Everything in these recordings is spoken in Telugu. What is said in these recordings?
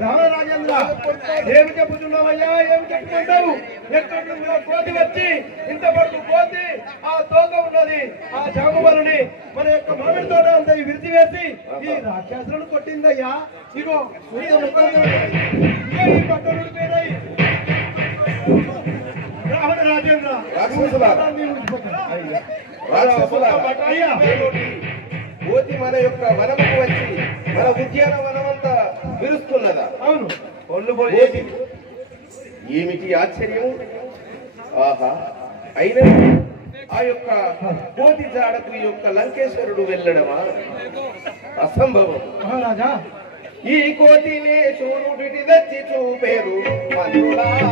రామరాజేంద్ర ఏమి చెప్పుతున్నావయ్యా? ఏమి చెప్పుకుంటావు? ఎక్కడి నుండి కోతి వచ్చి ఇంతవరకు కోతి ఆ తోక ఉన్నది ఆ జామవరుని మన యొక్క మామిడి తోట అంతా విరిచివేసి ఈ రాక్షసులను కొట్టిందయ్యా. ఇగో ఈ పట్టణుడి పేరై రావణ రాజేంద్ర కోతి మన యొక్క వనముకు వచ్చి మన ఉద్యానవనమంతా విరుస్తున్నదా? అవును. కోతి ఏమిటి ఆశ్చర్యం! ఆహా, అయినా ఆ యొక్క కోతి జాడకు ఈ యొక్క లంకేశ్వరుడు వెళ్ళడమా? అసంభవం మహారాజా. ఈ కోతిని సూర్యుడికి తెచ్చి చూపేరు మంత్రులారా.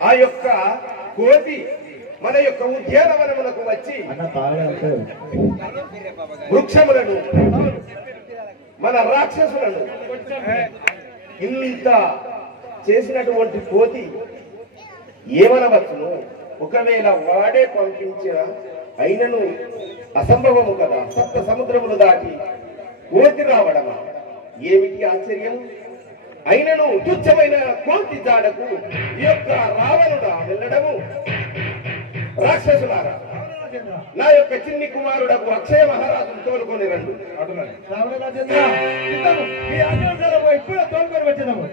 ఆ యొక్క కోతి మన యొక్క ఉద్యానవనములకు వచ్చి వృక్షములను మన రాక్షసులను ఇంత చేసినటువంటి కోతి ఏమనవచ్చును? ఒకవేళ వాడే పంపించిన అయినను అసంభవము కదా. సప్త సముద్రములు దాటి కోతి రావడమా? ఏమిటి ఆశ్చర్యం! అయినను తుచ్చమైన కోతి జాడకు ఈ యొక్క రావణుడా వెళ్ళడము? రాక్షసులారా, నా యొక్క చిన్ని కుమారుడకు అక్షయ మహారాజును తోలుకొని రండు. ఇప్పుడే తోలుకొని వచ్చినాము.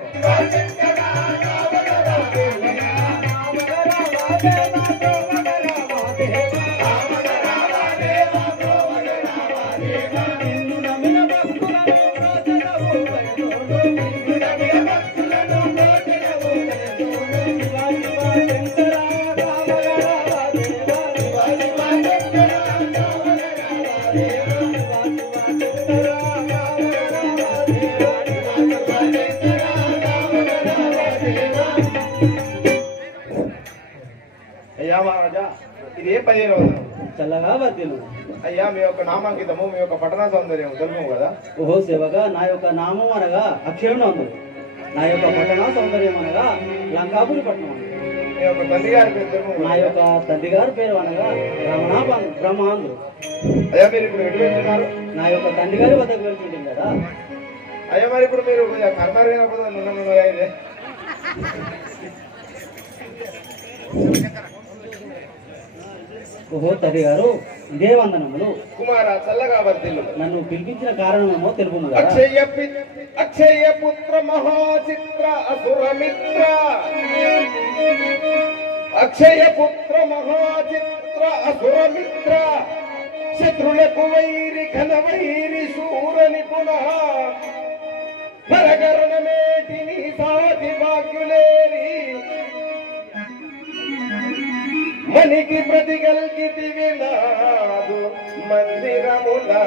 అయ్యా మహారాజా, ఇదే 1500 చల్లగా వర్తిల్లు. అయ్యా, మీ యొక్క నామాంకితము, మీ యొక్క పట్టణ సౌందర్యం తెలుపు కదా. ఓహో సేవగా, నా యొక్క నామం అనగా అక్షయనందు, నా యొక్క పట్టణ సౌందర్యం అనగా లంకాపురి పట్టణం. మీ యొక్క తండ్రి గారి పేరు తెలుపు. నా యొక్క తండ్రి గారి పేరు అనగా బ్రహ్మాంధ్రు. అయ్యా మీరు ఇప్పుడు ఎటు వెళ్తున్నారు? నా యొక్క తండ్రి గారి వద్దకు వెళ్తుంటుంది కదా. అయ్యా మరి ఇప్పుడు మీరు కర్మారైనప్పుడు నున్నదే ఓహో తండ్రి గారు, ఇదే వందనములు. కుమార చల్లగా వర్ధిల్లు. నన్ను పిలిపించిన కారణమేమో తెలుపు కదా. అక్షయ పుత్ర మహాచిత్ర అసురమిత్ర, అక్షయ పుత్ర మహాచిత్ర అసురమిత్ర, శత్రులకు వైరి ఘన వైరి శూర నిపుణ, పరగరణమేటిని సాటి భాగ్యులేరి, మనికి ప్రతిగల్గితివి నాదు మందిరములా.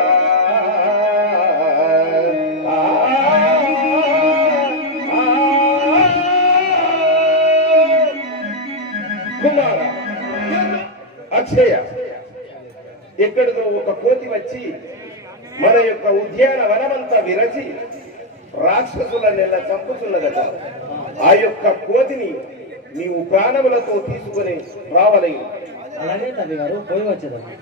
కుమార అక్షయ, ఎక్కడితో ఒక కోతి వచ్చి మన యొక్క ఉద్యాన వనమంతా విరచి రాక్షసుల నెల చంపుతున్నదట. ఆ యొక్క కోతిని నీవు ప్రాణములతో తీసుకుని రావాలి. అలాగే తండ్రి గారు, పోయి వచ్చేదమ్మా.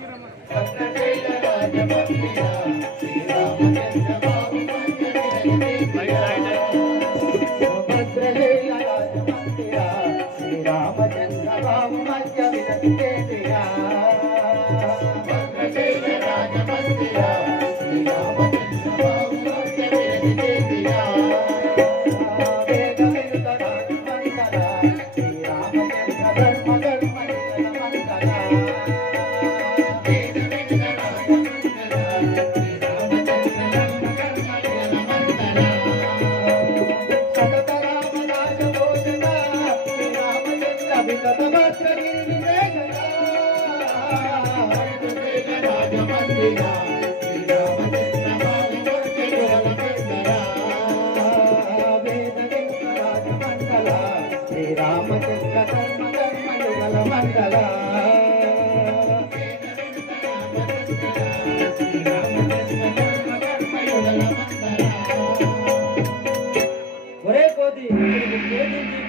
ఒరే కోతి,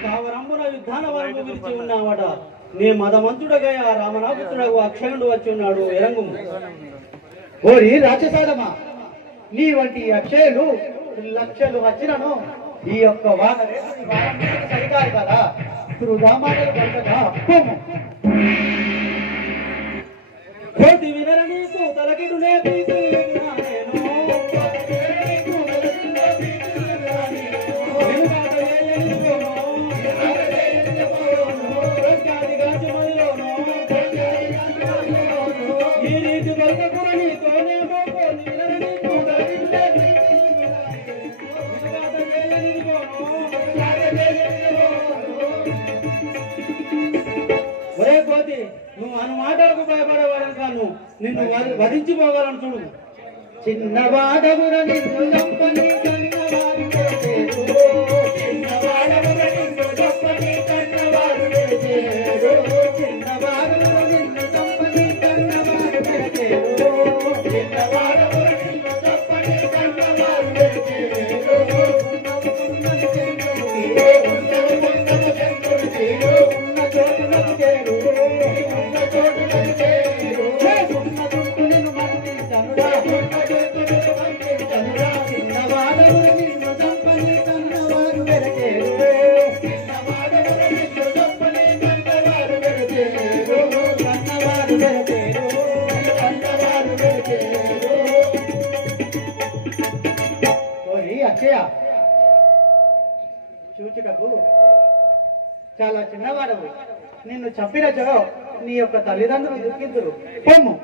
కావరంబున యుద్ధాన వరకు విరిచి ఉన్నావట. నీ మదమంతుడగా ఆ రామనాపుత్రుడకు అక్షయుడు వచ్చి ఉన్నాడు. ఎరంగుము. ఓరి రాక్షసాదమా, నీ వంటి అక్షయులు లక్షలు వచ్చినను ఈ యొక్క సరికాదు కదా. ఇప్పుడు రామాయణాలు కలుగుతా కోతి వినర నీకు తలకిడు నేర్పి ఈ రీతి దొరకకుర నీతోనేమో ఒరే కోతి, నువ్వు అను మాటలకు భయపడేవాడని కాను, నిన్ను వధించిపోగలను చూడు. చిన్నవాడవుర నిన్ను చంపని కన్నవాడు చేసేరు, చిన్నవాడవుర నిన్ను చంపని కన్నవాడు చేసేరు, చిన్నవాడవుర నిన్ను చంపని కన్నవాడు చేసేరు, చిన్నవాడవుర నిన్ను చంపని కన్నవాడు చేసేరు. ఉన్న చోటులకు చేరు, ఉన్న చోటులకు చేరు, ఉన్న చుట్టూ నిన్ను మరణించనురా. చిన్నవాడవుర నిన్ను చంపని కన్నవాడు వెరచేరు, చిన్నవాడవుర నిన్ను చంపని కన్నవాడు వెరచేరు, కన్నవాడు వెరచేరు, కన్నవాడు వెరచేరు. ఓరి అక్షయ, చూచుటకు చాలా చిన్నవాడవు. నిన్ను చంపినచో నీ యొక్క తల్లిదండ్రులు దుఃఖింతురు. పొమ్ము.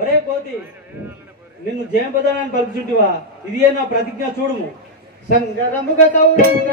ఒరే కోతి, నిన్ను జయంపదాన్ని పలుకుచుంటివా? ఇది నా ప్రతిజ్ఞ చూడుము. సంగరముగ కౌరంగ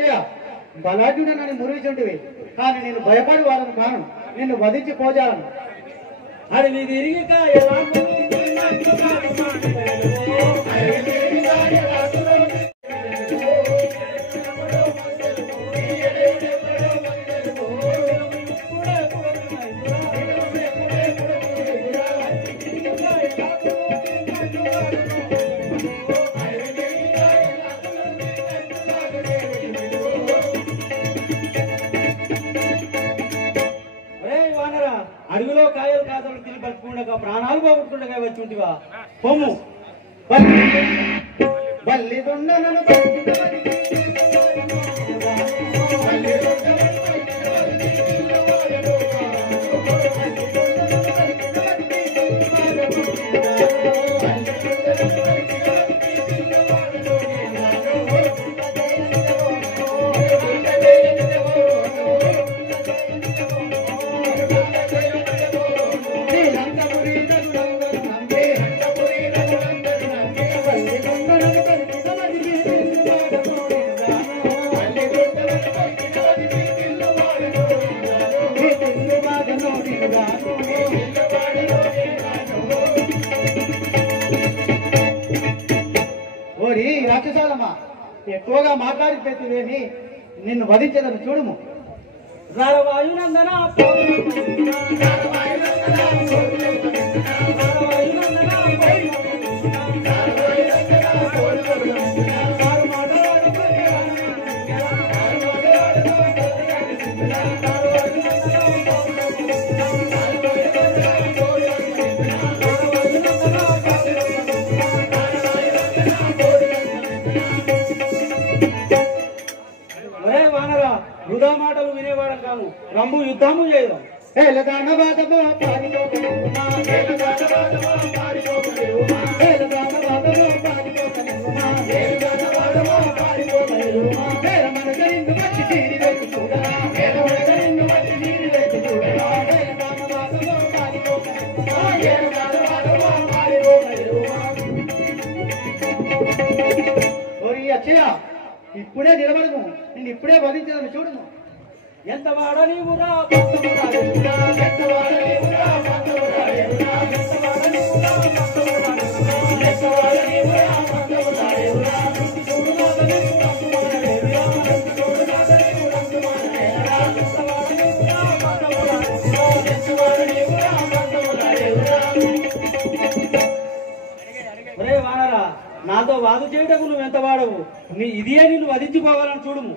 అక్షయ బలాఢ్యుడనని మురిచుంటివి, కానీ నేను భయపడి వాడను కాను, నిన్ను వధించి పోజాలను. అడవి తిరిగిక ఎలా అడవిలో కాయలు కాతలు తిని బతుకుండగా ప్రాణాలు పోగొట్టుకుండగా వచ్చి ఉంటివా పొమ్ము. ఓరి రాక్షసాలమ్మా, ఎక్కువగా మాట్లాడిపోతేవేమి, నిన్ను వధించదని చూడుము. వాయునందన వృధా మాటలు వినేవాడం కాము, రంభు యుద్ధము చేయడం. అక్షయ ఇప్పుడే నిలబడము, నేను ఇప్పుడే వధించదని చూడము. ఎంత వాడ నీవురా వానరా, నాతో వాదు చేయటకు నువ్వెంత వాడవు, ఇదే నిన్ను వధించిపోవాలని చూడుము.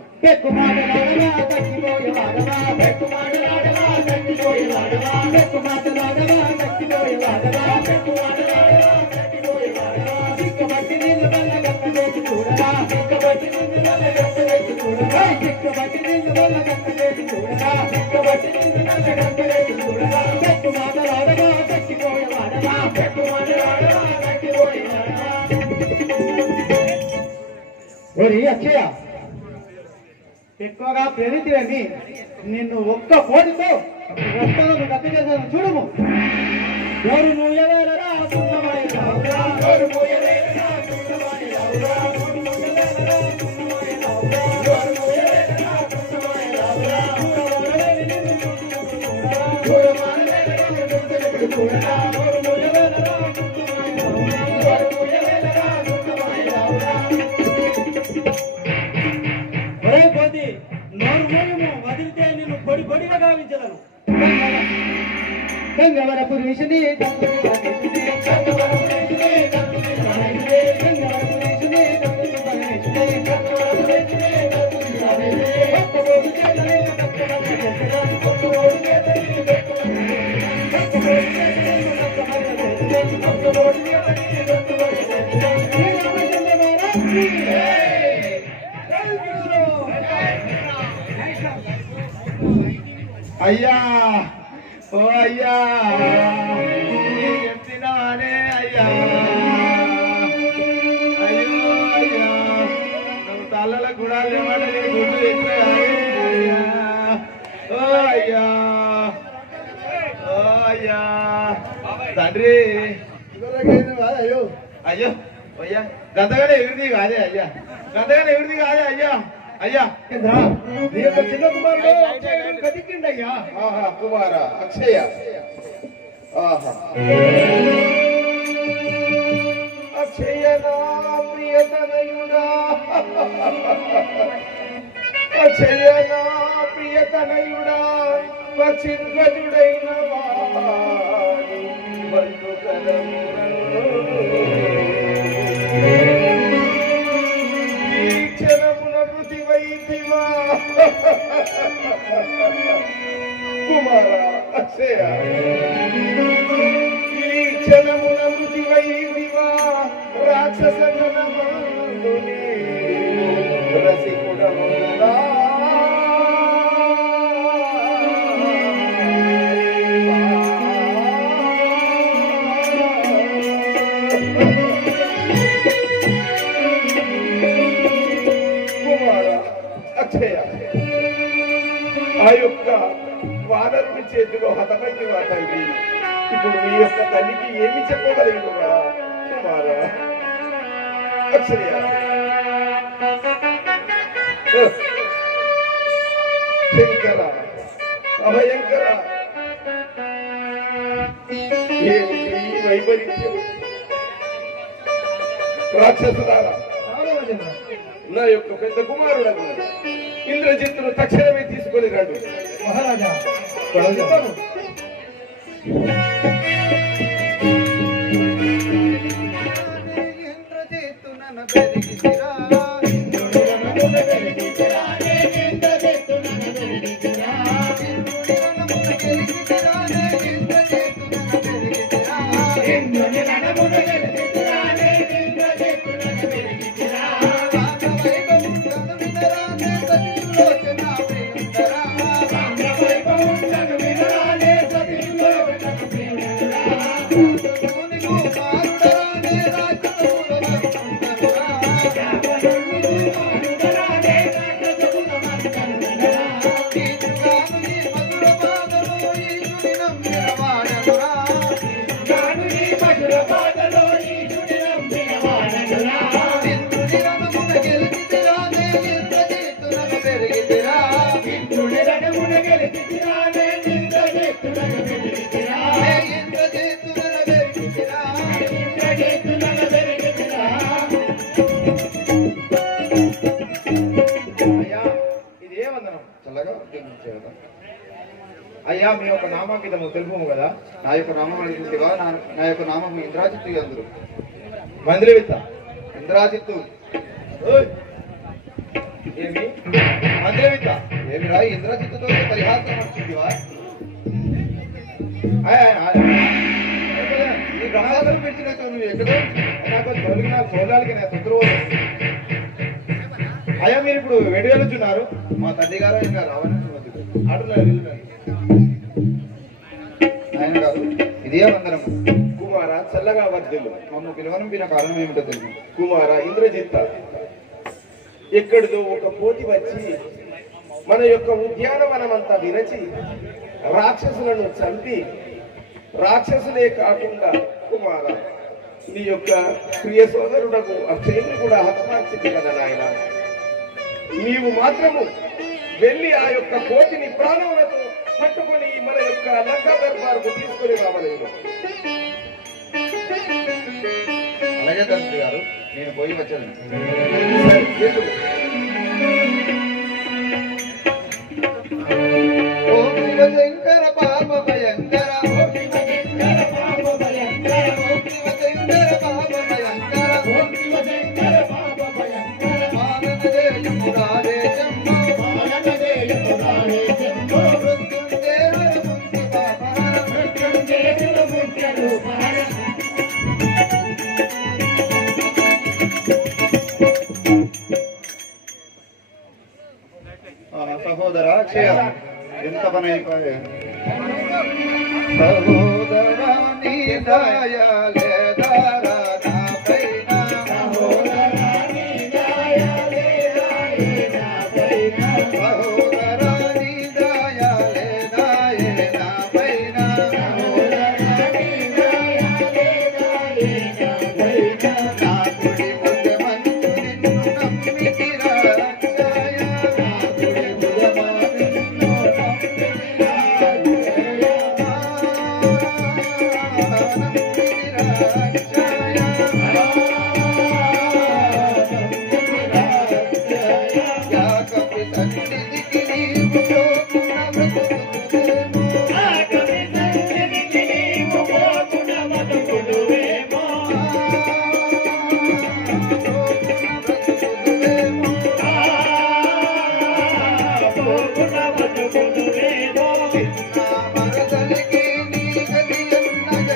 ఓరి అక్షయ ఎక్కువగా ప్రేరితేమి, నిన్ను ఒక్క పోటుతో రక్తాలను గట్టి చేశాను చూడము. నోరు మోయము, వదిలితే నిన్ను పొడి పొడిగా గావించలను. పురుషుని అయ్యా ఓ అయ్యా చెప్తున్నానే అయ్యా, అయ్యో అయ్యా నువ్వు తల్లల గుడాలు ఏమంటే గుడ్లు ఎత్తుగా ఓ అయ్యా, ఓ అయ్యా తండ్రి అయ్యో అయ్యో అయ్యా గంతగానే ఎగిరిది కాదే అయ్యా, గంతగానే ఎగిరిది కాదే అయ్యా, అయ్యా నీ యొక్క చిన్న కుమారుడు అక్షయుడు బతికిండయ్యా. ఆహా కుమార అక్షయ. ఆహా అక్షయనా ప్రియతనయుడా, అక్షయనా ప్రియతనయుడా, పక్షిధ్వజుడైన వాడి ఈ క్షణమున మృతి వైదివా కుమార అక్షయ. ఈ క్షణమున మృతి వైదివా రాక్షసగణమందుని రసికుడముందా. కుమార అక్షయ, ఆ యొక్క వానరుని చేతిలో హతమైంది మా తండ్రి. ఇప్పుడు మీ యొక్క తల్లికి ఏమి చెప్పగలిగినవా కుమార అక్షయ? శంకర అభయంకర, ఏమిటి ఈ వైపరీత్యం? రాక్షసులారా, నా యొక్క పెద్ద కుమారుడను ఇంద్రజిత్తును తక్షణమే తీసుకొని రండు. మహారాజా అయ్యా, మీ యొక్క నామాంకితము తెలుపు కదా. నా యొక్క నామం అడిగితేవా? నా యొక్క నామం ఇంద్రాజిత్తు అందరు. మందిరవిత్త ఇంద్రాజిత్తు ఏమి మందిరవిత్త ఏమిరా? ఇంద్రాజిత్తుతో పరిహాసం నడుచుందివా? నీ గ్రహాలను పెంచినట్టు నువ్వు ఎక్కడో నాకు తొలగిన సోదాలకి నేను తొందర. అయ్యా, మీరు ఇప్పుడు వెడి వెళ్తున్నారు. మా తల్లి గారు ఇంకా రావాలని ఆడున్నారు. ఆయన గారు ఇదే వందనము. కుమార చల్లగా వర్ధిల్లు. మమ్మ పిలవనంపిన కారణం ఏమిటో తెలుసు. కుమార ఇంద్రజిత్త, ఎక్కడిదో ఒక కోతి వచ్చి మన యొక్క ఉద్యానవనమంతా విరచి రాక్షసులను చంపి, రాక్షసులే కాకుండా కుమార నీ యొక్క ప్రియ సోదరుడకు అక్షయుని కూడా హతమార్చింది కదా నాయన. నీవు మాత్రము వెళ్ళి ఆ యొక్క కోతిని ప్రాణములతో పట్టుకొని మన యొక్క లంకా దర్బారుకు తీసుకొని రావలేదు. అలాగే తండ్రి గారు, నేను పోయి వచ్చాను. సరే, వెళ్ళు. ఓం శివశంకర పాప భయంకర, ఓం శివశంకర పాప భయంకర, ఓం శివశంకర పాప భయంకర, ఓం శివశంకర పాప భయంకర. మానదేశమురాదేశంబో, మానదేశమురాదేశంబో, మృత్యుంజయ ముక్తి పాపహర, మృత్యుంజయ ముక్తి రూపహర. సహోదర అక్షయ, ఎంత పని అయిపోయా. సహోదర నీ దయ లేదారా నా పైన, సహోదర నీ దయ లేదాయే నా పైన, సహోదర నీ దయ లేదాయే నా పైన, సహోదర నీ దయ లేదాయే నా పైన. నా కుడి ముందు మంచు నిన్ను నమ్మితిరా అక్షయ. మరదలికి నీ గది అన్నగ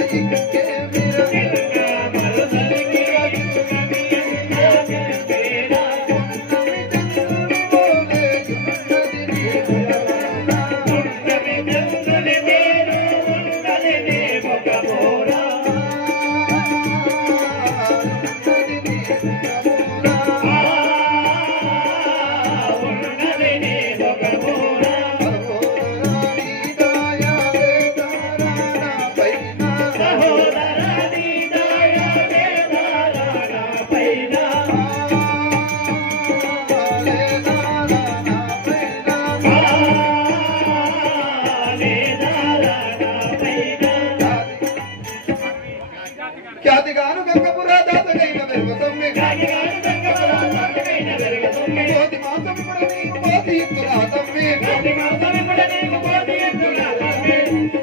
ఖ్యాతిగాను గంగపురా దాతగైన వెలుగతమ్మె కోటి మాసం కూడా నీకు కోటి ఎత్తులా తమ్మె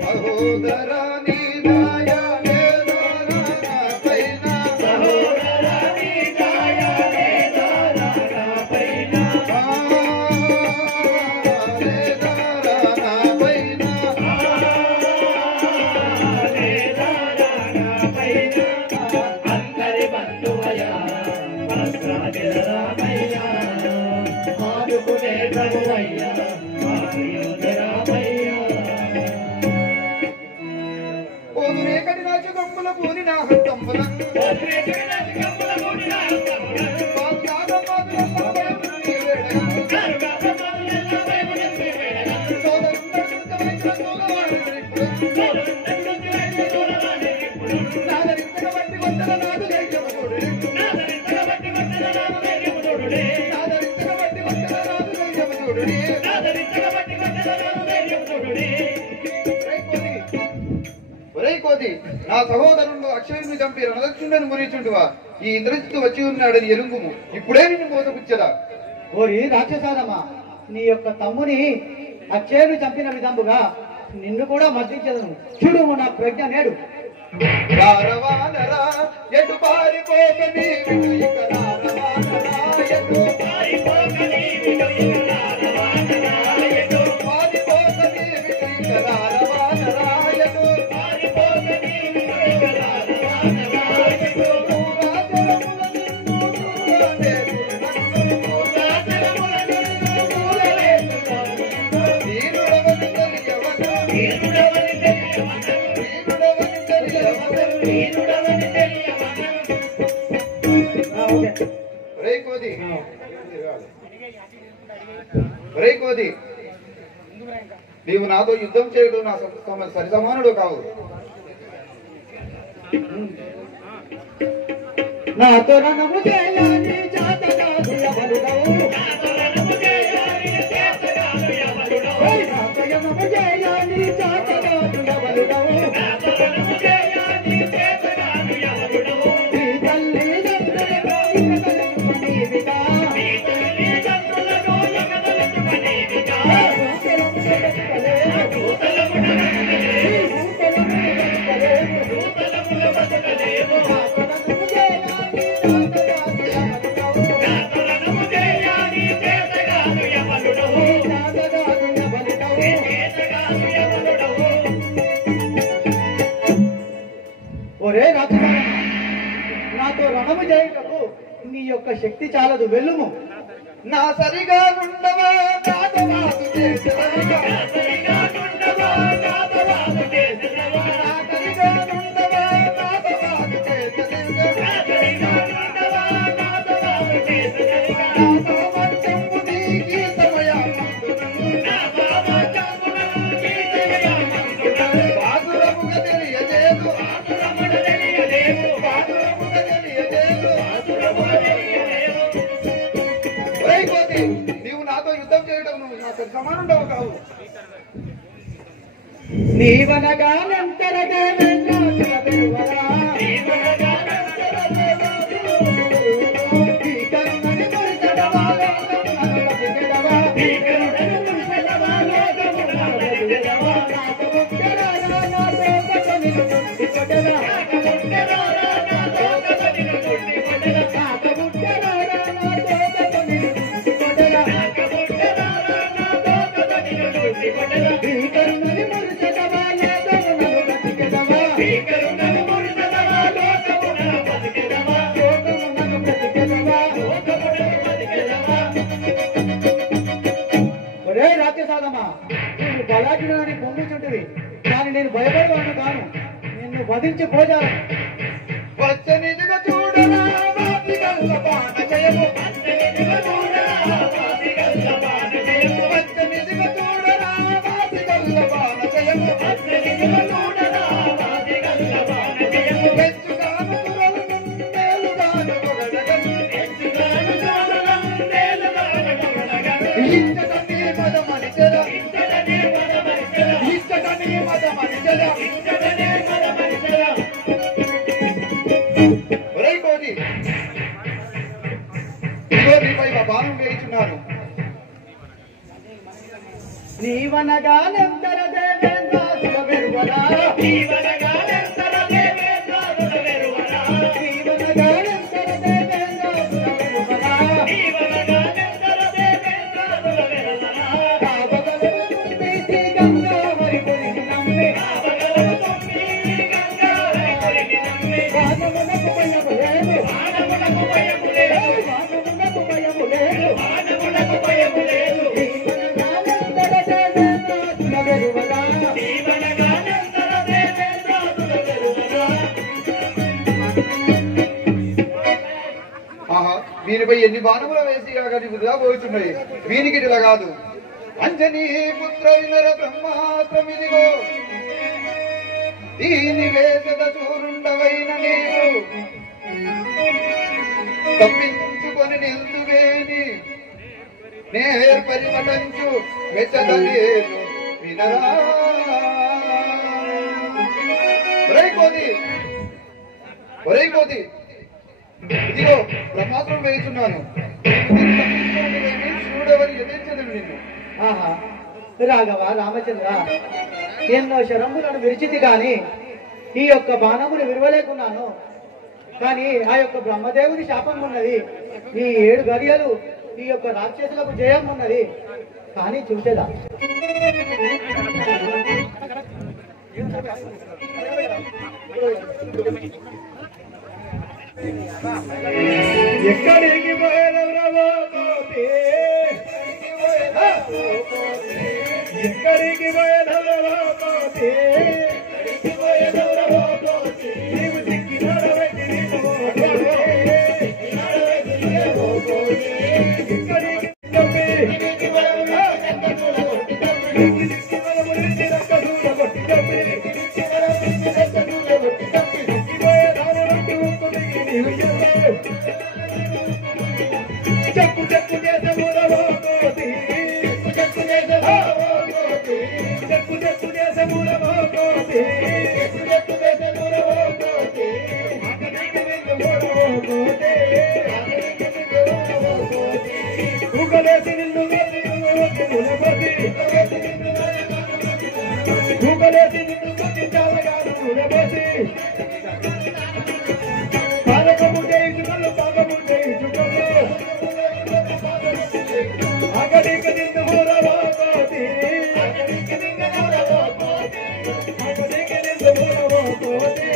సహోదరా నీ దయ వేదనా పైన సహోదరా నీ దయ వేదనా పైన ఓదురేకటి నాచు గంపుల పూని నా హంతంబులం నా సహోదరుడు అక్షయుని చంపి రణదక్షుడని మురిచుండువా ఈ ఇంద్రజిత్తు వచ్చి ఉన్నాడని ఎలుగుము ఇప్పుడే నిన్ను మోసపుచ్చదా. ఓరి రాక్షసాలమా, నీ యొక్క తమ్ముని అక్షయుని చంపిన విధంబుగా నిన్ను కూడా మర్దించదను. చూడు నా ప్రజ్ఞ నేడు. రారవానరా ఎటు పారిపోకని వినుయిక రారవానరా ఎటు పారిపోకని వినుయిక రారవానరా ఎటు పారిపోకని వినుయిక రారవానరా ఎటు పారిపోకని వినుయిక రారవానరా ఎటు రాజరముల నిన్ను దూరలే రాజరముల నిన్ను దూరలే వీరుడవని తెలియవన వీరుడవని తెలియవన కోది నీవు నాతో యుద్ధం చేయడం నా సరి సమానుడు కావు. నాతో రణము చేయాలి జాతకాదు ఎవరుడవు, నాతో రణము చేయాలి జాతకాదు ఎవరుడవు, ఈ తల్లి ఒరే రాజు, నాతో రణము చేయుటకు నీ యొక్క శక్తి చాలదు, వెళ్ళుము. నా సరిగా నుండవా నాటవాదు చేసేదవా, నా సరిగా నుండవా నాటవాదు చేసేదవా, నా సరిగా నుండవా నాటవాదు చేసేదవా, నా సరిగా నుండవా నాటవాదు చేసేదవా, నా సామర్థ్యము నీకి సమయమందును, నా సామర్థ్యమును నీకి సమయమందును, బాదురముగా తెలియజేదు, బాదురముగా తెలియజేదు, బాదురముగా తెలియజేదు, బాదురముగా తెలియజేదు. నీవు నాతో యుద్ధం చేయడం నువ్వు నాకు సమానుండవు కావు. నీవనగానంతరగా ఒరే రాజ్యసాదమా, నువ్వు బలాఢ్యుడని పొందుచుంటివి, కానీ నేను భయపడేవాడు కాను. నిన్ను వధించి పోజాను. వచ్చనిదిగా చూడరా వాసిగల్ల బాణజయము, వచ్చనిదిగా చూడరా వాసిగల్ల బాణజయము, వచ్చనిదిగా చూడరా వాసిగల్ల బాణజయము, వచ్చనిదిగా చూడరా వాసిగల్ల బాణజయము. వెచ్చుగాను పురలను నేలుగాను పొగడగను, వెచ్చుగాను పురలను నేలుగాను పొగడగను. ఇంతకని మదమనిచెల, ఇంతకని మదమనిచెల, ఇంతకని మదమనిచెల, ఇంతకని మదమనిచెల. ఒరేయ్ కోటి, ఇదిగో నీపై మా బాణం వేయించున్నాను. నీవనగానెంతర దేవేంద్రాదుల వెరువరా, జీవనగానెంతర దేవేంద్రాదుల వెరువరా, నీవనగానెంతర దేవేంద్రాదుల వెరువరా, జీవనగానెంతర దేవేంద్రాదుల వెరువరా. కావగలవు తుమ్మిది గంగావరి కొలిగి నమ్మి, కావగలవు తుమ్మిది గంగావరి కొలిగి నమ్మి, వానమునకు భయము లేదు, వానమునకు భయము లేదు, వానమునకు భయము లేదు, వానమునకు భయము లేదు. నీవనగానెంతర దేవేంద్రాదుల వెరువరా, జీవనగానెంతర దేవేంద్రాదుల వెరువరా. ఆహా, వీరిపై ఎన్ని బాణములు వేసి కానీ వృధా పోతున్నాయి. వీరికి ఇలా కాదు. అంజనీ పుత్ర వినర బ్రహ్మాస్త్రమిదిగో, దీని వేసద చూరుండవైన నీవు తప్పించుకొని నిల్చువేని నేర్పరిమటంచు మెచ్చదలేదు వినరా. ఒరేయ్ కోతి, ఒరేయ్ కోతి, ఇదిగో బ్రహ్మాస్త్రం వేస్తున్నాను. చూడవని ఎదిరించదు నిన్ను. ఆహా, రాఘవ రామచంద్ర, ఎన్నో శరంబులను విరిచింది కానీ ఈ యొక్క బాణమును విరవలేకున్నాను. కానీ ఆ యొక్క బ్రహ్మదేవుని శాపం ఉన్నది. ఈ 7 గడియలు ఈ యొక్క రాక్షసులకు జయం ఉన్నది. కానీ చూసేదా ఎక్కడికి పోయినవరవో కోతి, ఎక్కడికి పోయినవరవో కోతి, నీవు దిక్కినాడవైతే నీకు కోతి, ఎక్కడికి తప్పి చెప్పు చెప్పు దేశములవో కోతి, చెప్పు చెప్పు దేశములవో కోతి, చెప్పు దేశములవో కోతి, ఊకలేసి నిన్ను ఊకలేసి నిన్ను చాలగాను బసి పాలకము చేయించుకలు పాకము చేయించుకలు అగడిక నిన్ను మూడవో కోతి, అగడిక నిన్ను మూడవో కోతి,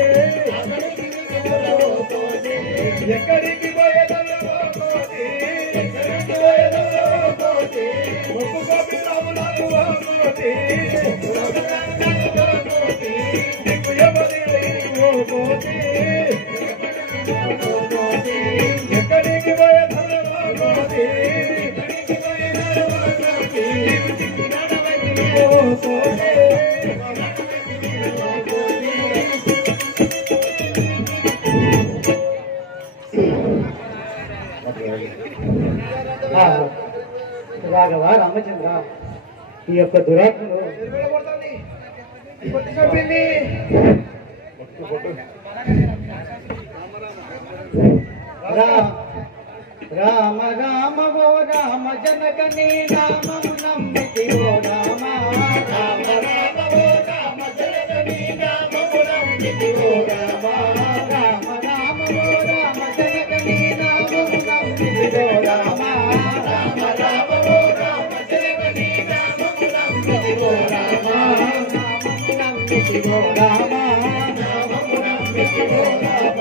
ఎక్కడికి పోయేదవో కోతి, ఎక్కడికి పోయేదవో కోతి, ముక్కు కోపి రాములకు కోతి, నీకు ఎవరి కోతి, ఎక్కడికి పోయేదవో కోతి, రాఘవ రామచంద్ర, ఈ యొక్క దురాత్మలు చెప్పింది రామ రామ ఓ రామ జనక నీ నామము నమ్మితి ఓ రామ, రామ రామ ఓ రామ జనక నీ నామము నమ్మితి ఓ రామ, రామ రామ ఓ రామ జనక నీ నామము నమ్మితి ఓ రామ, రామ రామ ఓ రామ జనక నీ నామము నమ్మితి ఓ రామ, నమ్మితి ఓ రామ, నామము నమ్మితి ఓ రామ,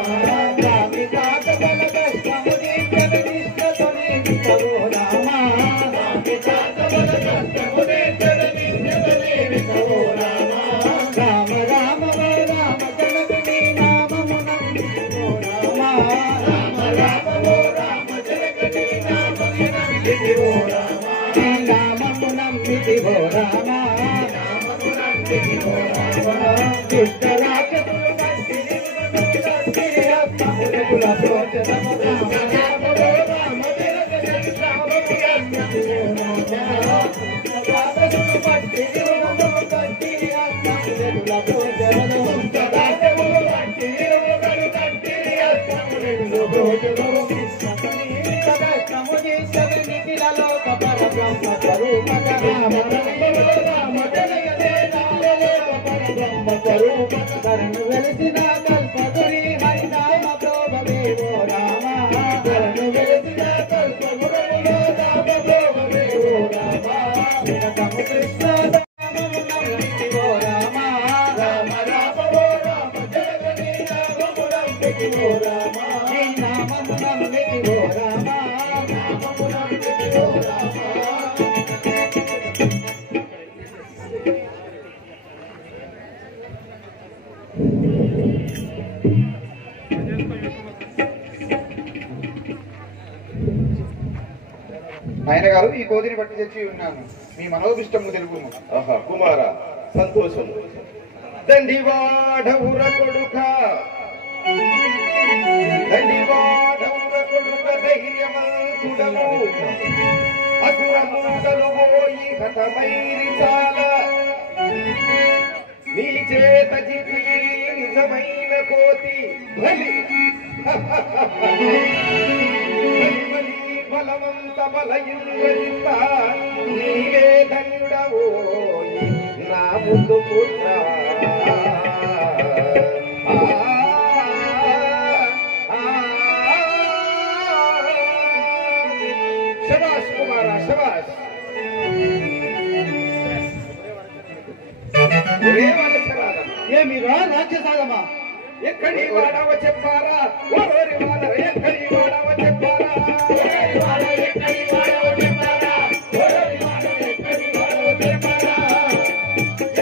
రామి తాత బల కష్టముని జగదీశ్వరుని ఓ రామ, రామి తాత బల కష్టముని నమ్మితివో రామ దుష్ట రాక్షసులు వంటిరి రత్నముల భోజనము కరణు వెలిసిన కల్పగురి హరినామ ప్రోభవేవో రామ కరణు వెలిసిన కల్పగురములో రామ ప్రోభవేవో రామ వినతము కృష్ణ నామము నమ్మితివో రామ రామ రామవో రామ జగని నామము నమ్మితివో రామ నీ నామము నమ్మితివో రామ నామము నమ్మితివో రామ ఆయన గారు ఈ కోతిని బట్టి తెచ్చి ఉన్నాను మీ మనోభిష్టము తెలుపుము. ఆహా కుమార సంతోషం. దండివాడవుర కొడుక దండివాడవుర కొడుక ధైర్యవంతుడము అసురముండలు పోయి హతమైరి చాల నీ చేత జిపి నిజమైన కోతి బలి బలవంత బలయుత నీవే ధన్యుడవోయి నా ముందు పుత్ర శబాష్ కుమార శబాష్. ఏమిరా రాజ్యసాగమా ఎక్కడి వాడవ చెప్పారా ఓరి వాడ ఎక్కడి వాడవ చెప్పారా ఎక్కడి వాడవ చెప్పారా ఓరి వాడ ఎక్కడి వాడవ చెప్పారా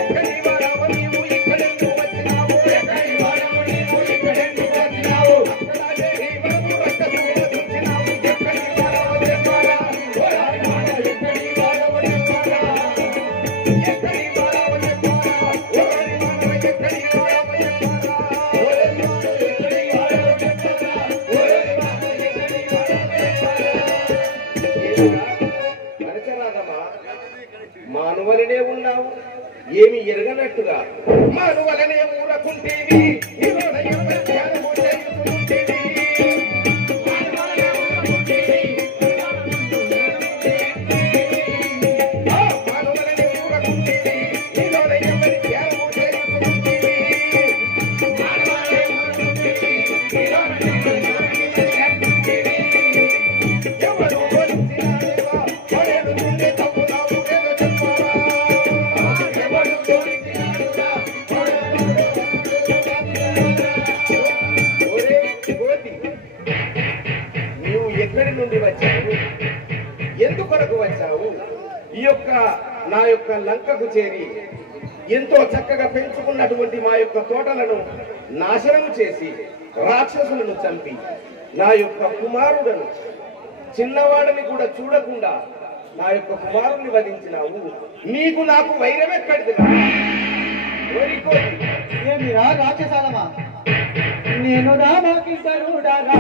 ఎక్కడి వాడవ నీవు ఇక్కడెందుకు వచ్చినావు ఎక్కడి వాడవ నీవు ఇక్కడెందుకు వచ్చినావు అక్కడే నీవు రక్తసూర చూచినావు ఎక్కడి వాడవ చెప్పారా ఓరి వాడ ఎక్కడి వాడవ చెప్పారా ఎక్కడి వాడవ చెప్పారా ఓరి వాడ ఎక్కడి వాడవ మానవలనే ఉన్నావు ఏమి ఎరగనట్టుగా మానవలనే ఊరకుంటేవి మానవలనే ఎక్కడి నుండి వచ్చావు ఎందుకొరకు వచ్చావు ఈ యొక్క నా యొక్క లంకకు చేరి ఎంతో చక్కగా పెంచుకున్నటువంటి మా యొక్క తోటలను నాశనం చేసి రాక్షసులను చంపి నా యొక్క కుమారుడను చిన్నవాడని కూడా చూడకుండా నా యొక్క కుమారుని వధించినావు. నీకు నాకు వైరమెక్కడిదిరా? ఏమిరా రాక్షసాలమా నేను రామకింకరుడారా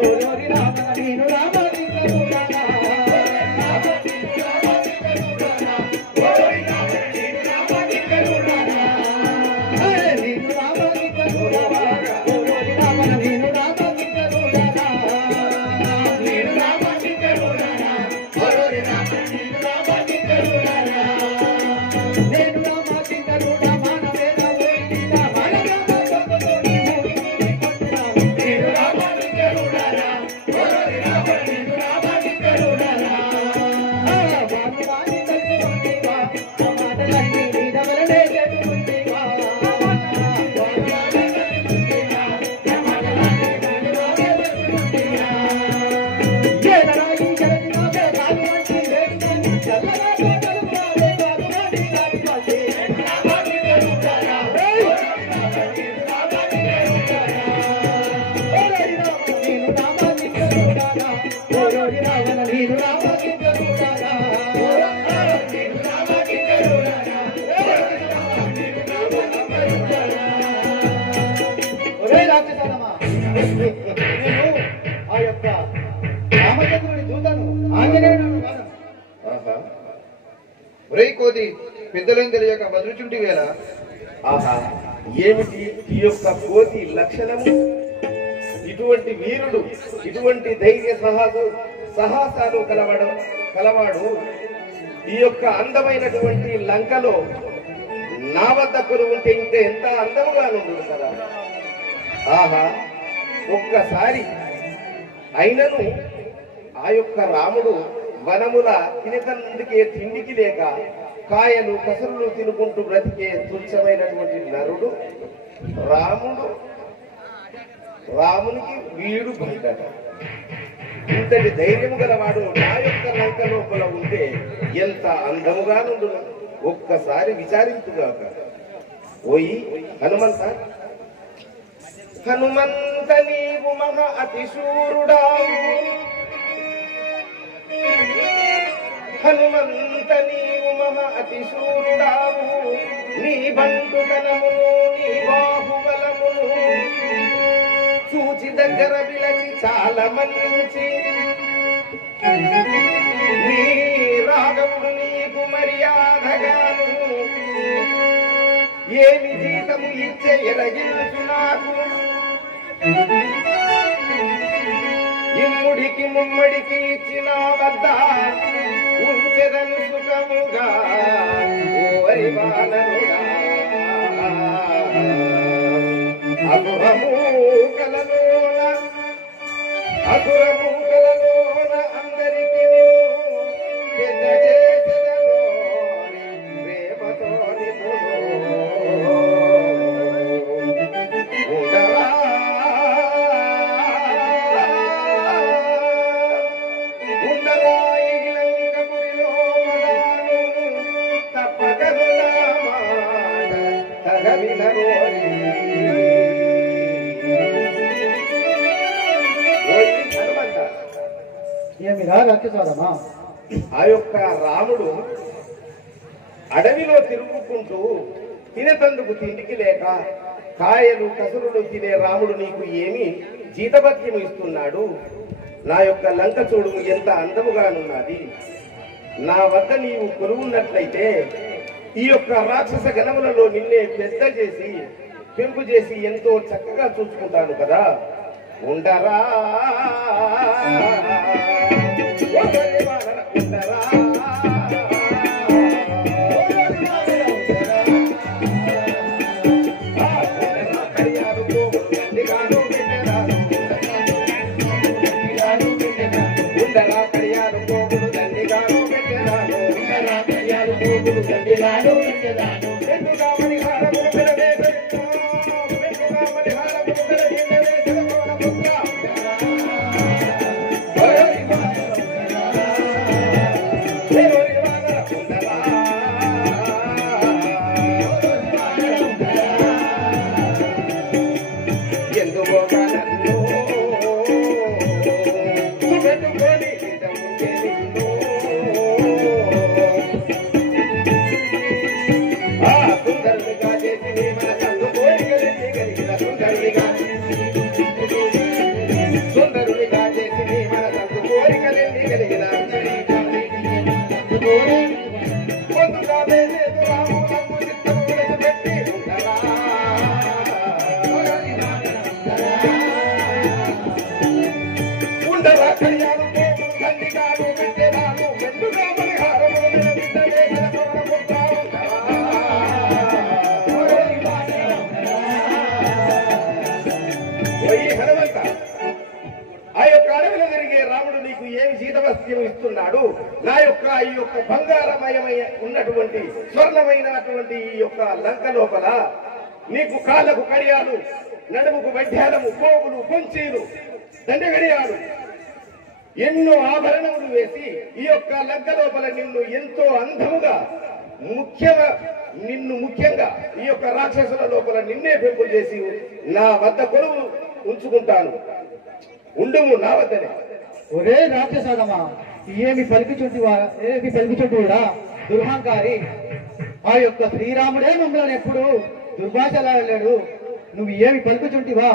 ఓరి రామ నేను రామకింకరుడారా కోతి పెద్దలని తెలియక బదులుచుంటి వేళ ఆహా, ఏమిటి ఈ యొక్క కోతి లక్షణము? ఇటువంటి వీరుడు, ఇటువంటి ధైర్య సాహసాలు కలవాడు ఈ యొక్క అందమైనటువంటి లంకలో నా వద్ద ఉంటే ఇంకా ఎంత అందముగా నుండు కదా. ఆహా, ఒక్కసారి అయినను ఆ యొక్క రాముడు వనముల తినకందుకే తిండికి లేక కాయలు కసరులు తినుకుంటూ బ్రతికే తుచ్చమైనటువంటి నరుడు రామునికి వీడు బయట. ఇంతటి ధైర్యము గలవాడు నా యొక్క లంక లోపల ఉంటే ఎంత అందముగా నుండు. ఒక్కసారి విచారించుగాక. ఓయి హనుమంత, హనుమంత నీవు మహా అతిశూరుడావు, హనుమంత నీవు మహా అతిశూరుడావు, నీ బంటుతనమును నీ బాహుబలమును చూచి దగ్గర పిలచి చాలా మన్నించి, నీ రాఘవుడు నీకు మర్యాదగాను ఏమి జీతము ఇచ్చే ఎరగిల్చు నాకు, ఇమ్ముడికి ముమ్మడికి ఇచ్చిన వద్ద ఉంచెదను సుఖముగా ఓరి బాలనుడా. అసురము కలలోన అందరికి పెద్ద చేసెదను ప్రేమతో ఉండరా ఈ లంకపురిలో మగాను తప్పకను నా మాట తగవినగోరి. ఏమిరా రాక్షసాలమా? ఆ యొక్క రాముడు అడవిలో తిరుగుకుంటూ తినేతందుకు తిండికి లేక కాయలు కసురులు తినే రాముడు నీకు ఏమి జీతభత్యము ఇస్తున్నాడు? నా యొక్క లంక చూడు ఎంత అందముగానున్నది. నా వద్ద నీవు కొలువున్నట్లయితే ఈ యొక్క రాక్షస గణములలో నిన్నే పెద్ద చేసి పెంపు చేసి ఎంతో చక్కగా చూసుకుంటాను కదా. ఉండరా ఉండరా ఇస్తున్నాడు. నా యొక్క ఈ యొక్క బంగారమయమైన ఉన్నటువంటి స్వర్ణమైనటువంటి ఈ యొక్క లంక లోపల నీకు కాళ్ళకు కడియాలు, నడుముకు వడ్డాలము, పోగులు, పొంచీలు, దండగడియాలు, ఎన్నో ఆభరణములు వేసి ఈ యొక్క లంక లోపల నిన్ను ఎంతో అందముగా ముఖ్యంగా ఈ యొక్క రాక్షసుల లోపల నిన్నే పెంపు చేసి నా వద్ద కొలువు ఉంచుకుంటాను. ఉండుము నా వద్దనే. ఒరే రాక్షసాదమా, ఏమి పలికిచుంటివాడా దుర్హంకారి. ఆ యొక్క శ్రీరాముడే మమ్మల్ని ఎప్పుడు దుర్భాషలాడాడు. నువ్వు ఏమి పలుకుచుంటివా?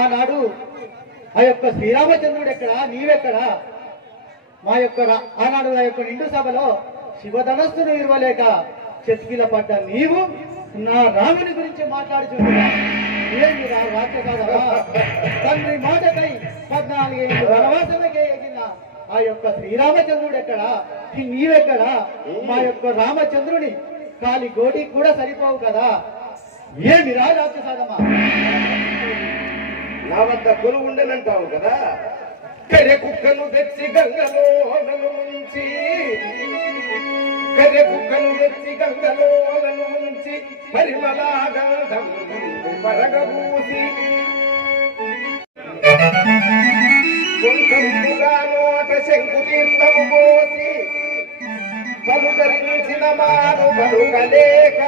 ఆనాడు ఆ యొక్క శ్రీరామచంద్రుడు ఎక్కడా, నీవెక్కడా? ఆనాడు ఆ యొక్క నిండు సభలో శివధనస్సును ఇవ్వలేక చెతికిల పడ్డ నీవు నా రాముని గురించి మాట్లాడుచున్నా ఏంటి రా రాక్షసాదవా? తండ్రి మాటకై 14 ఏళ్ళు వనవాసమకే ఎగిన ఆ యొక్క శ్రీరామచంద్రుడు ఎక్కడా? నీవెక్కడా? మా యొక్క రామచంద్రుని కాలి గోటి కూడా సరిపోవు కదా. ఏమి రా రాక్షసాదమా? నా వద్ద కొలువు ఉండనంటావు కదా. కర్రె కుక్కను తెచ్చి గంగలో ముంచి, కర్రె కుక్కను తెచ్చి గంగలో ముంచి పరిమళాగంధం పరగబూసి కొంచెంగా నోట శంకు తీర్థము పోసి పలుకరించిన మాను పలుకలేక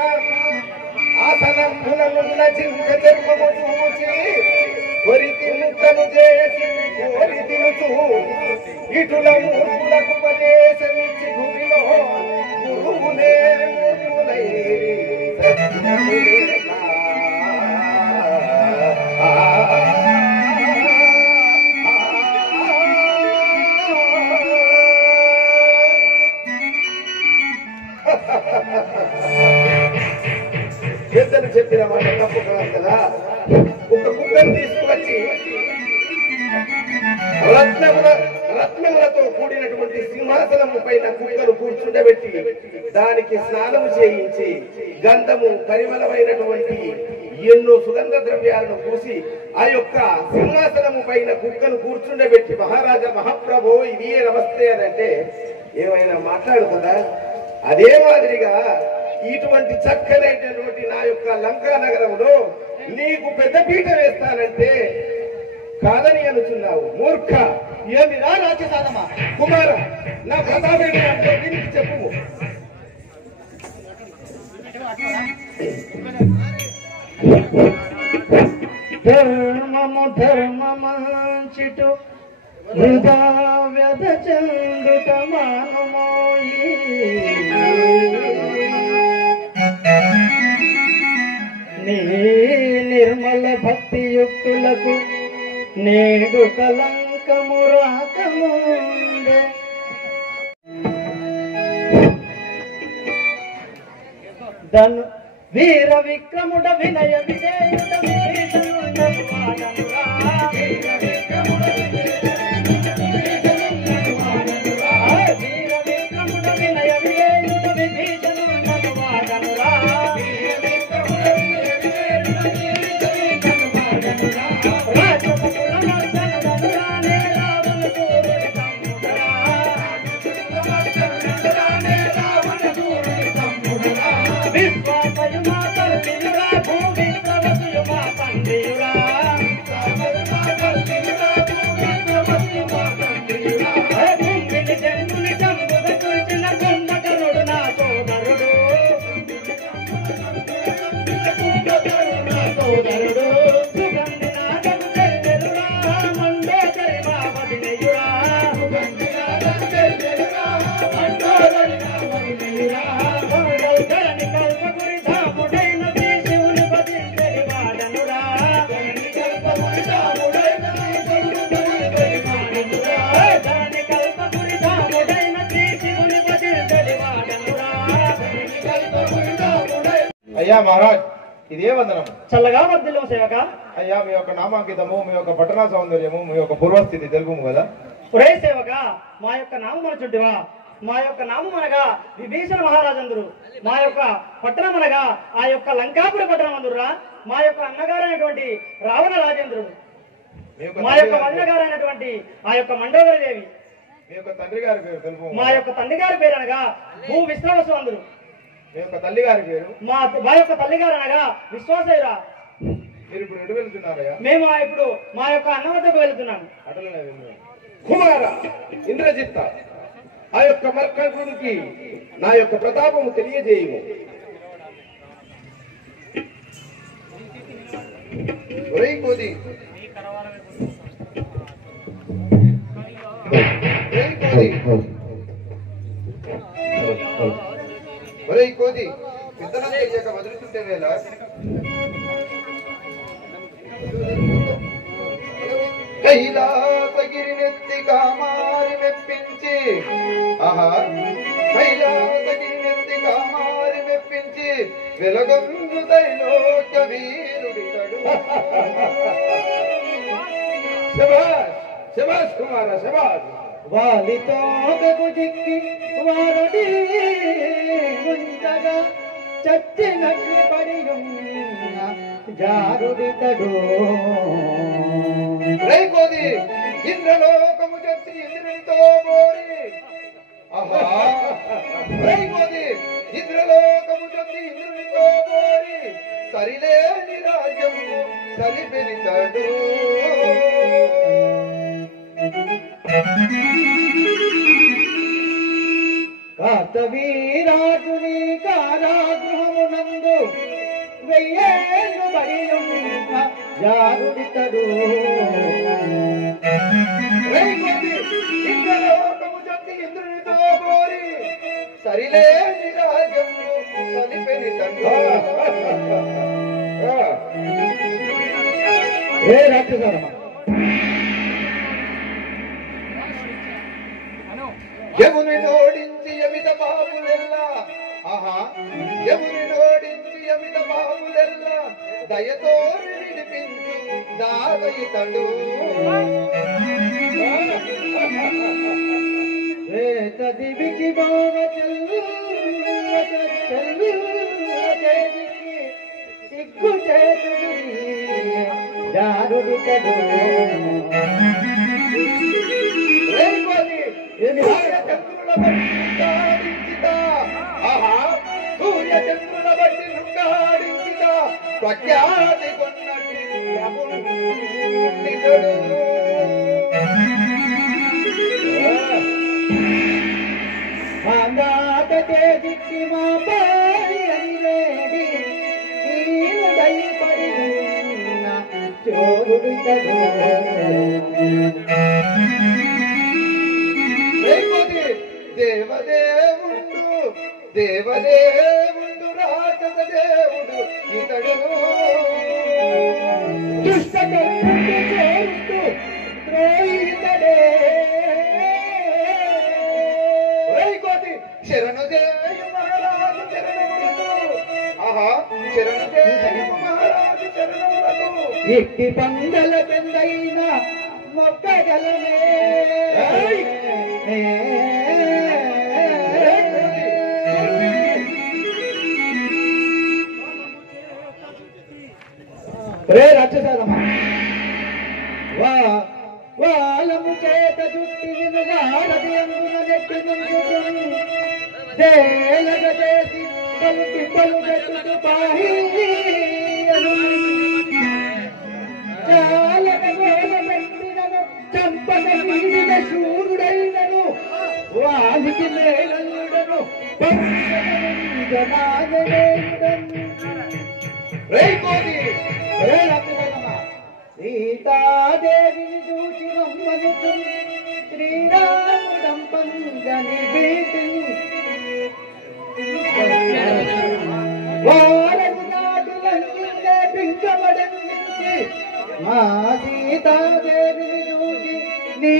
ఆసనంబులనున్న జింక చర్మము చూచి కొరికి ముక్కను చేసి కోరి తినుచు ఇటుల మూర్ఖులకు ఉపదేశమిచ్చి భూమిలో గురువులే మూర్ఖులై పెద్దలు చెప్పిన మాట తప్పుకోవాలి కదా. ఒక కుక్కను తీసుకువచ్చి రత్నములతో కూడినటువంటి సింహాసనము పైన కుక్కను కూర్చుండబెట్టి దానికి స్నానము చేయించి గంధము పరిమళమైనటువంటి ఎన్నో సుగంధ ద్రవ్యాలను పూసి ఆ యొక్క సింహాసనము పైన కుక్కను కూర్చుండబెట్టి మహారాజా మహాప్రభో ఇది నమస్తే అని అంటే ఏమైనా మాట్లాడుతుందా? అదే మాదిరిగా ఇటువంటి చక్కనైనటువంటి నా యొక్క లంకా నగరంలో నీకు పెద్ద పీట వేస్తానంటే కాదని అనుచున్నావు మూర్ఖ. ఏమి రా రాక్షసాదమా? కుమార నా ప్రతాపేమి అంటే దీనికి చెప్పు. ధర్మము ధర్మమంచిటు వృధా వ్యధ చెందుట మానమోయి. నీ నిర్మల భక్తియుక్తులకు నేడు కలంకము రాకముందే ధను వీర విక్రముడ వినయ విజయుడ విభీషణుండను వాడనురా. వీర విక్రముడ వినయ విజయుడ విభీషణుండను వాడనురా. అయ్యా మహారాజ్, ఇదే వందనం. చల్లగా మధ్యలో సేవక. అయ్యా మీ యొక్క నామాంకితము, మీ యొక్క పట్టణ సౌందర్యము, మీ యొక్క పూర్వస్థితి తెలుపు కదా. ఒరే సేవక, మా యొక్క నామం చుట్టివా? మా యొక్క నామం అనగా విభీషణ మహారాజందురు. మా యొక్క పట్టణం అనగా ఆ యొక్క లంకాపురి పట్టణం అందురా. మా యొక్క అన్నగారైనటువంటి రావణ రాజేంద్రుడు. మా యొక్క మన్నగారైనటువంటి ఆ యొక్క మండోదరి దేవి. మీ యొక్క తండ్రి గారి పేరు తెలుపు. మా యొక్క తండ్రి గారి పేరు అనగా భూ విశ్వాసు అందరు. మీ యొక్క తల్లి గారి పేరు? మా యొక్క తల్లి గారు అనగా విశ్వాసయ్యరా. మీరు ఇప్పుడు ఎటు వెళ్తున్నారయ్యా? మేము ఇప్పుడు మా యొక్క అన్న వద్దకు వెళ్తున్నాము. అటలనే వెళ్తున్నాం. కుమార ఇంద్రజిత్త, ఆ యొక్క మర్కంఠుడికి నా యొక్క ప్రతాపము తెలియజేయము. ఒరేయ్ కోతి, ఒరేయ్ కోతి, విత్తనాలు అయ్యాక వదులుతుంటే వేళ కైలాసగిరినెత్తి కామారి మెప్పించి కైలాసగిరినెత్తి కామారి మెప్పించి వెలగొందు దైలోక్య వీరుడితడు. శభాష్ శభాష్ కుమార శభాష్. వాలితో బెగుజిక్కి వారుడి ఉంచగా చచ్చినట్లు పడి ఉన్న జారుడితడు. రైకోది ఇంద్రలోకము చచ్చి ఇంద్రునితో పోరి. రైకోది ఇంద్రలోకము చచ్చి ఇంద్రునితో పోరి సరిలేని రాజ్యము సరిపెరితాడు. కార్తవీరాజుని కారాగృహమునందు 1000 ఏళ్ళు బడి ఉన్న జారుడితడు. రైకోది ఇంద్రలోకము చచ్చి ఇంద్రునితో పోరి సరిలేని రాజ్యము సరిపెరితాడు. ఏ రాక్షసరమ యముని నోడించి యమిత బాబులెల్లా యముని నోడించి యమిత బాబులెల్లా దయతో విడిపించు దావయితడు. దివికి బావ సిగ్గు చేతుడి జారుడితడు. సూర్యచంద్రుల బట్టి నృత్యాడించిదా సూర్యచంద్రుల బట్టి నృత్యాడించిదా ప్రఖ్యాతి కొన్నటి ప్రభునితడు. మాందాత చేసిక్కి మా పాయి అనిలేడి నీవు దయపడి ఉన్న చోరుడితడు. దేవదేవుండు దేవదేవుండు రాక్షస దేవుడు ఇతడు. దుష్టకర్ముడు చోరుడు ద్రోహితడే. శరణు జయ మహారాజు శరణములకు శరణు జయ మహారాజు శరణములకు. ఇట్టి పందల పెందైన మొక్కగలమే. రాక్షసరమ వాళ్ళము చేత చుట్టి వినుగారది అందున నెట్టి నుంచుచున్ దేలగ చేసి పలుకి పలుగెట్టుడు పాహీయను చాలక గోల పెట్టినను చంపక వీడిన శూరుడైనను వాలికి మేలల్లుడను సీతాదేవిని చూసి రమ్మనుచు శ్రీరాముడంపంగని భీతి వారకు నాటులంటే పింకమడంచి మా సీతాదేవిని చూసి నీ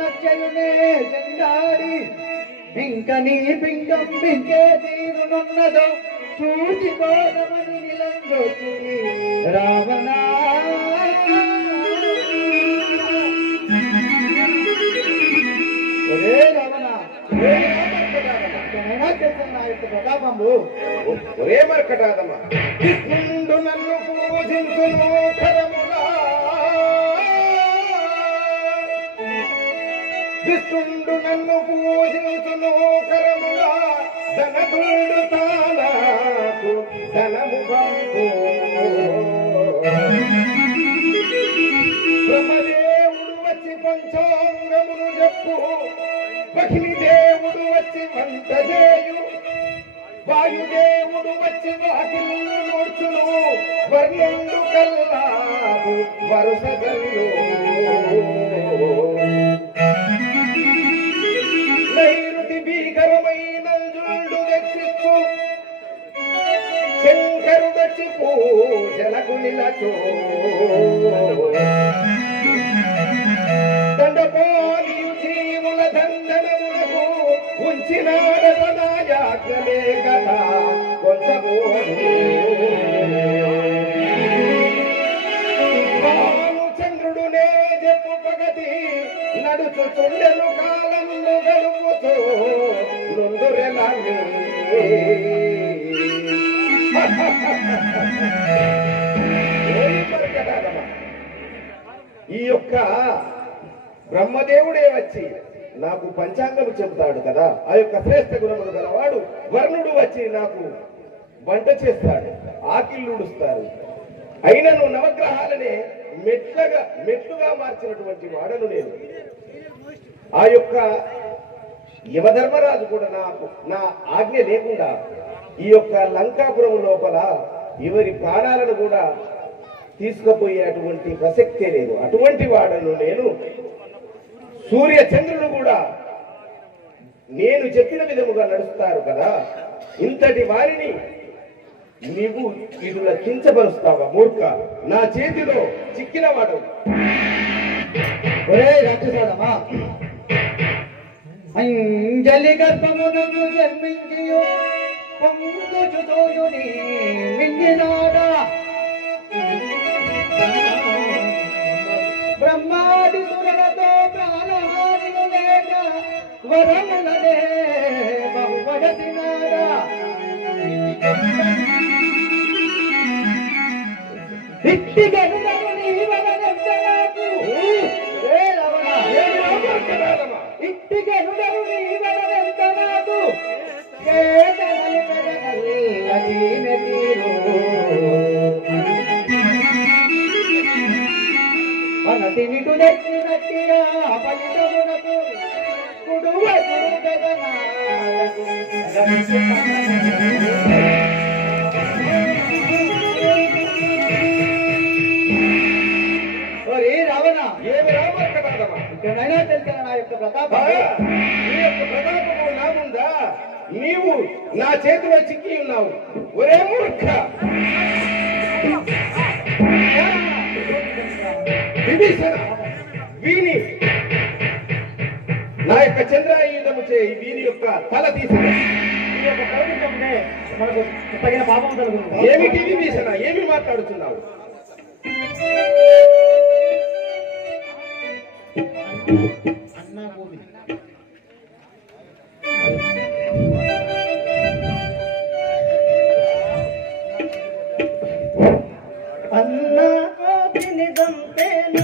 నచ్చయునే చెందాడి ఇంక నీ పింగం పింకే తీరునున్నదో చూచిపోదమని నిలందొచ్చి రావణ ఒరే రావణ ప్రతాపంబు ఒరే మర్కటాదమ్మ కృష్ణుడు నన్ను పూజించును కరములా కృష్ణుడు నన్ను పూజించును కరములా ధనదుండు తాలకు ధనము పంపు బ్రహ్మదేవుడు వచ్చి పంచాంగమును చెప్పు పఖిలి దేవుడు వచ్చి వంట చేయు వాయుదేవుడు వచ్చి వాకిళ్ళు నోడ్చును వర్ణుండు కల్లాపు వరుసగల్లు నైరుతి భీకరమైన జుండు తెచ్చిచ్చు శంకరుడొచ్చి పూజలకు నిలచో దండపోని జీవుల దండనములకు ఉంచినాడతనాయాజ్ఞలే కదా కొంచబోడు భానుచంద్రుడునే చెప్పు పగతి నడుచుచుండెను కాలంలో గడుపుతూ నొందురెలాగే ఈ యొక్క బ్రహ్మదేవుడే వచ్చి నాకు పంచాంగము చెబుతాడు కదా, ఆ యొక్క శ్రేష్ఠ గుణములు గలవాడు వర్ణుడు వచ్చి నాకు వంట చేస్తాడు, ఆకిళ్ళుడుస్తారు. అయినను నవగ్రహాలనే మెట్లుగా మార్చినటువంటి వాడను నేను. ఆ యొక్క యమధర్మరాజు కూడా నా ఆజ్ఞ లేకుండా ఈ యొక్క లంకాపురం లోపల ఎవరి ప్రాణాలను కూడా తీసుకుపోయేటువంటి ప్రసక్తే లేదు. అటువంటి వాడను నేను. సూర్య చంద్రుడు కూడా నేను చెప్పిన విధముగా నడుస్తారు కదా, ఇంతటి వారిని నీవు ఇటులా కించపరుస్తావా మూర్ఖ? నా చేతిలో చిక్కిన వాడు. ఒరే రాక్షసాడమా, అంజలి గర్భమునను జన్మించియు పొంగుచుతోయుని మింగినాడా బ్రహ్మాది సురలతో ప్రాణహానిలు లేక వరములనే బహువడసినాడా ఇట్టి గనులను నీవలనెంతనాకు ఇట్టి గనులను నీవలనెంతనాకు చేతనలు పెరగల్లదీన తీరు అనతి నిటు నెచ్చినట్టిగా ఫలితమునకు కుడువకుడు పెదనాలకు రావణ ఏమి రామకరాదమా? ఇక్కడైనా తెలిసిన నా యొక్క ప్రతాపం నీ యొక్క ప్రతాపము నా ముందా? నీవు నా చేతిలో చిక్కి ఉన్నావు. ఒరే మూర్ఖ, విభీషణ, వీని నా యొక్క చంద్రాయుధము చేయి వీని యొక్క తల తీసి ఈ యొక్క ప్రవచించే మనకు తగిన పాపం కలుగుతుంది. ఏమిటి విభీషణ, ఏమి మాట్లాడుతున్నావు? అన్నా భూమి అన్నా కోపిని దంపేను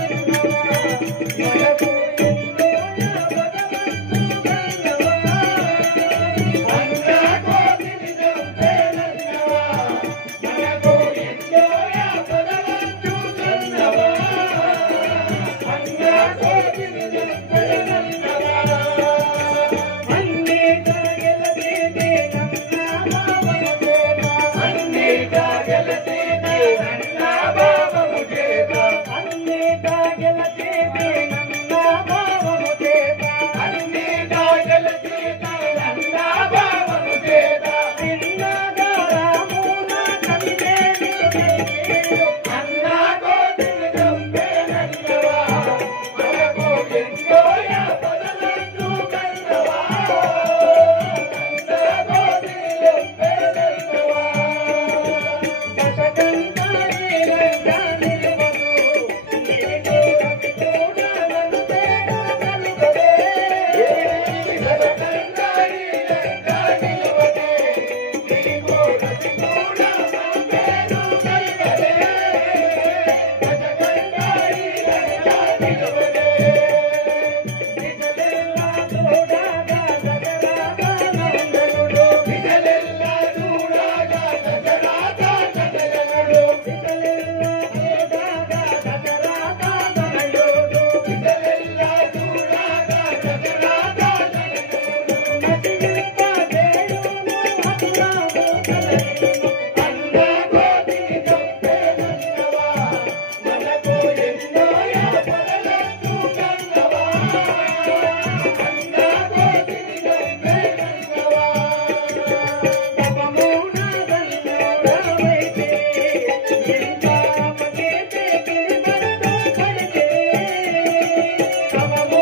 Come on.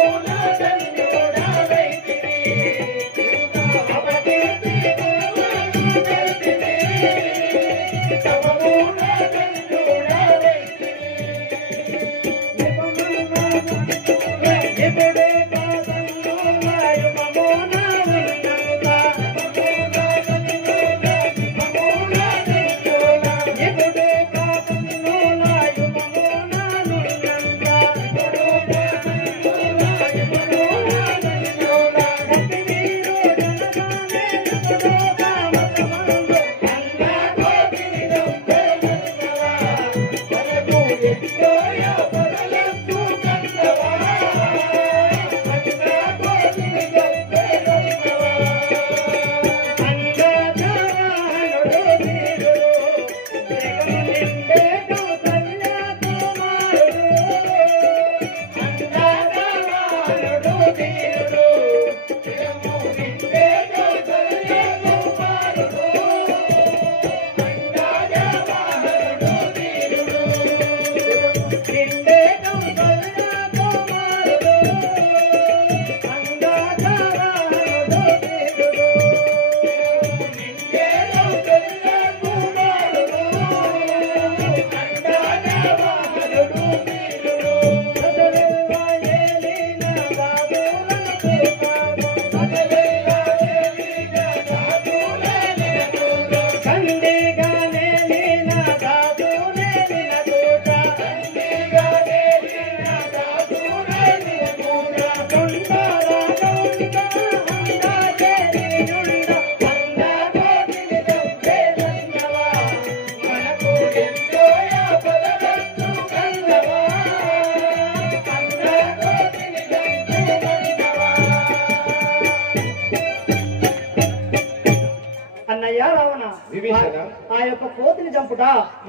విభీషణ ఆ యొక్క కోతిని చంపుట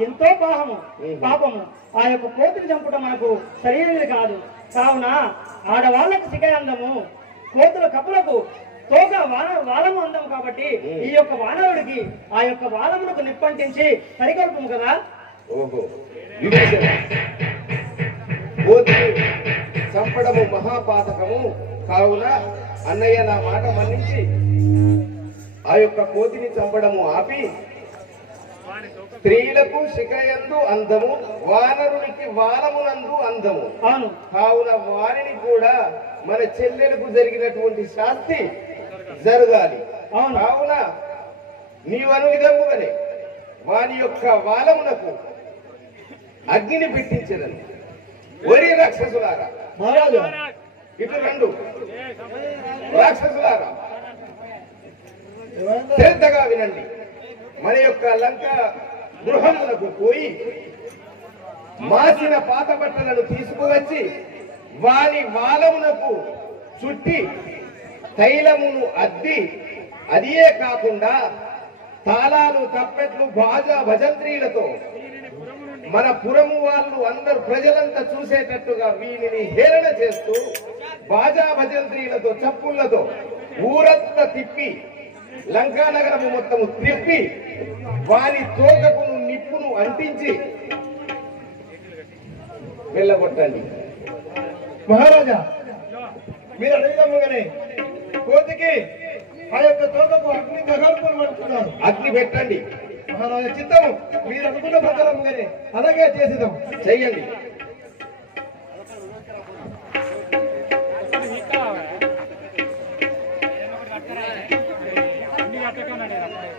ఎంతో పాపము. ఆ యొక్క కోతిని చంపుట మనకు సరైనది కాదు. కావున ఆడవాళ్లకు శిఖయందము, కోతుల కప్పులకు తోక వాలము అందం కాబట్టి ఈ యొక్క వానరుడికి ఆ యొక్క వాలమునకు నిప్పంటించి సరికొల్పము కదా. ఓహో విభీషణ, కోతిని చంపడము మహాపాతకము. కావున అన్నయ్య నా మాట మన్నించి ఆ యొక్క కోతిని చంపడము ఆపి, స్త్రీలకు శిఖయందు అందము, వానరునికి వానమునందు అందము. అవును. కావున వారిని కూడా మన చెల్లెలకు జరిగినటువంటి శాస్తి జరగాలి. కావున నీవను విధముగానే వాని యొక్క వాలమునకు అగ్నిని పెట్టించదని. ఒరి రాక్షసులారా, ఇటు రెండు రాక్షసులారా శ్రద్ధగా వినండి. మన యొక్క లంక గృహములకు పోయి మాసిన పాత బట్టలను తీసుకువచ్చి వాని వాలమునకు చుట్టి తైలమును అద్ది, అదియే కాకుండా తాళాలు, తప్పెట్లు, బాజా భజంత్రీలతో మన పురము వాళ్ళు అందరు ప్రజలంతా చూసేటట్టుగా వీనిని హేళన చేస్తూ బాజా భజంత్రీలతో, చప్పుళ్లతో ఊరంతా తిప్పి లంకానగరము మొత్తము తిప్పి వారి తోకకును నిప్పును అంటించి వెళ్ళగొట్టండి. మహారాజా, మీరు అడిగినముగానే కోతికి ఆ యొక్క తోకకు అగ్ని దహల్పం అంటున్నారు. అగ్ని పెట్టండి మహారాజా, చిత్తము మీరు అనుకున్న ప్రకారంగానే అలాగే చేసిదాం. చెయ్యండి.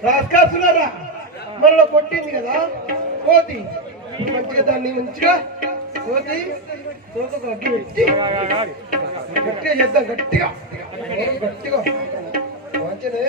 రాస్కాసులారా, మనలో కొట్టింది కదా కోతి, మంచిగా దాన్ని మంచిగా కోతి తోకకు అడ్డు పెట్టి గట్టిగా చేద్దాం. గట్టిగా గట్టిగా మంచిదే.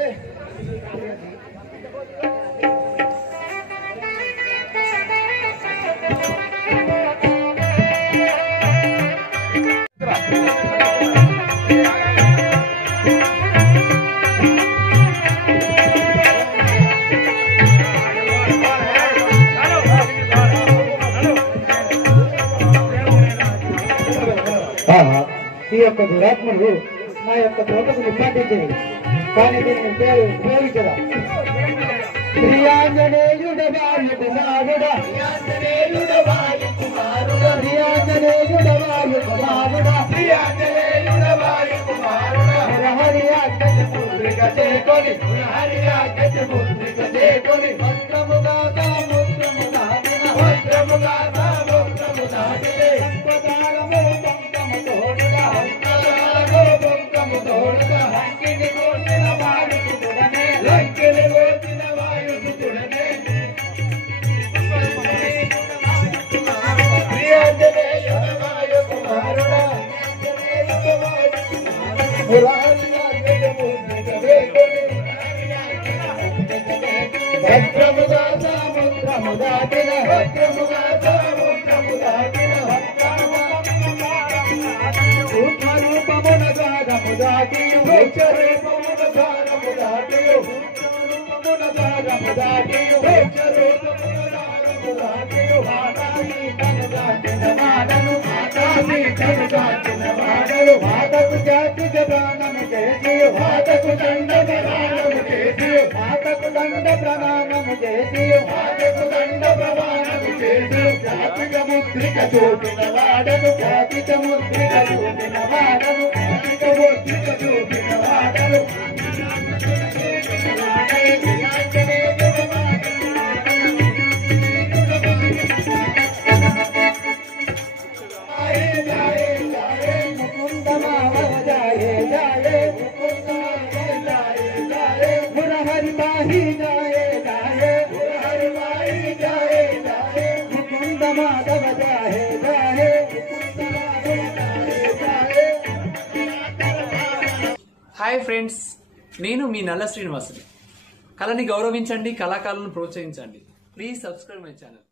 ఈ యొక్క దురాత్ముడు నా యొక్క తోటకు నిపాటించింది, కానీ దీన్ని ఉపయోగించదా. శ్రీయాంజనేయుడ వాయు కుమారుడా, శ్రీయాంజనేయుడ వాయు కుమారుడా, హరి ఆజ్ఞ పుత్రిక చేకొని, భద్రముగా సముద్రము దాటిన, సంపదారము పంకము తోడుగా, లంకిని కోసిన వాయుసుతుడనే, శ్రీయాంజనేయుడ వాయు కుమారుడా, భద్రముగా సముద్రము దాటిన, సూక్ష్మరూపమున సాగము దాటియు, మాతకు జాతిక ప్రాణము చేసి, మాతకు దండ ప్రమాణము చేసి, జాతిక ముద్రిక చూపిన వాడను, హాయ్ ఫ్రెండ్స్, నేను మీ నల్ల శ్రీనివాసుని. కళని గౌరవించండి, కళాకారులను ప్రోత్సహించండి. Please subscribe my channel.